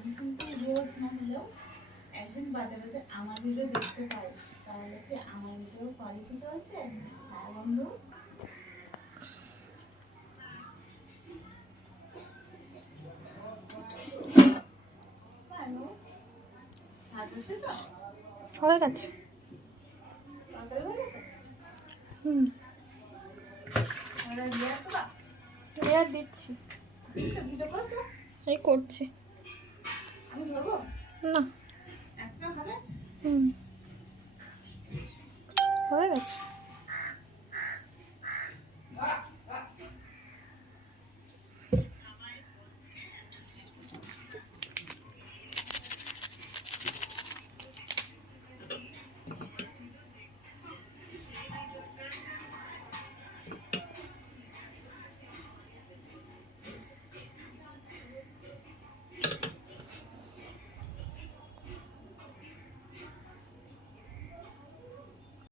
আমি কিন্তু রোজ না হলেও একদিন বাদে বাদে আমার ভিডিও দেখতে পাই, তাহলে কি আমার ভিডিও কোয়ালিটি চলছে? হ্যাঁ বন্ধু। হয়ে গেছে। হুম, লেয়ার দিচ্ছি, এই করছি না। হুম, হয়ে গেছে।